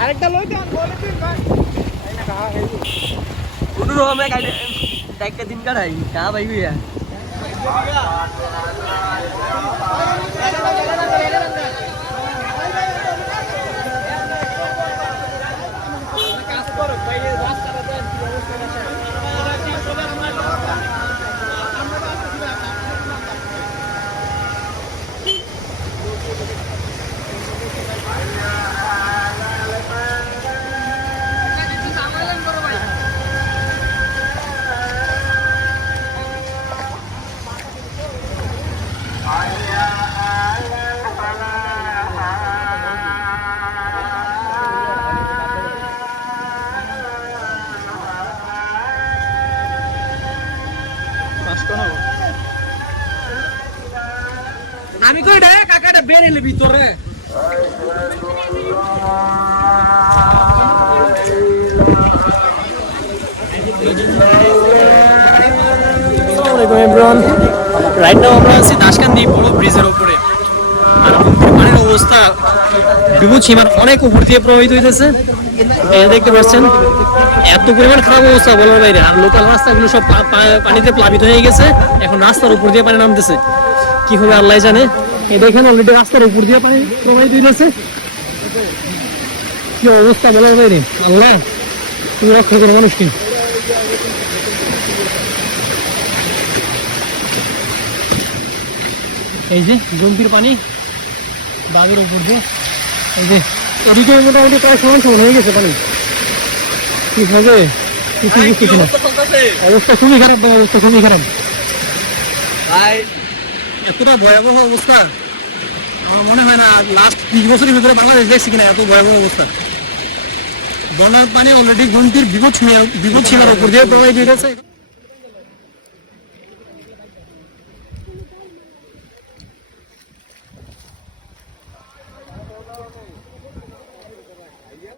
আরেকটা লই দেন কোনো রকমে কাটে একটা দিন কাটাই কা ভাই হইয়া আমি কই রে কাকাটা বেরেলে ভিতরে রাইট নাও আমরা আছি দাসকান্দি বড় ব্রিজের উপরে আর পানির অবস্থা বিভূত সীমার অনেক উপর দিয়ে প্রবাহিত হইতেছে দেখতে পাচ্ছেন এত পরিমাণ খারাপ অবস্থা বলার বাইরে আর লোকাল রাস্তাগুলো সব পানিতে প্লাবিত হয়ে গেছে এখন রাস্তার উপর দিয়ে পানি নামতেছে কি হবে আল্লাহ জানে এই দেখেন অলরেডি রাস্তার উপর দিয়ে পানি প্রবাহিত হইতেছে কি অবস্থা বলার বাইরে আল্লাহ তুমি রক্ষা করো মানুষকে এই যে জম্পির পানি বাগের উপর দিয়ে এই যে ওদিকে মোটামুটি প্রায় সমান সমান হয়ে গেছে পানি কি হবে কিছু বুঝতেছি না অবস্থা খুবই খারাপ অবস্থা খুবই খারাপ এতটা ভয়াবহ অবস্থা আমার মনে হয় না লাস্ট 20 বছরের ভিতরে বাংলাদেশ দেখছি কিনা এত ভয়াবহ অবস্থা বন্যার পানি অলরেডি গন্তির বিপদ সীমার উপর দিয়ে প্রবাহিত হয়ে গেছে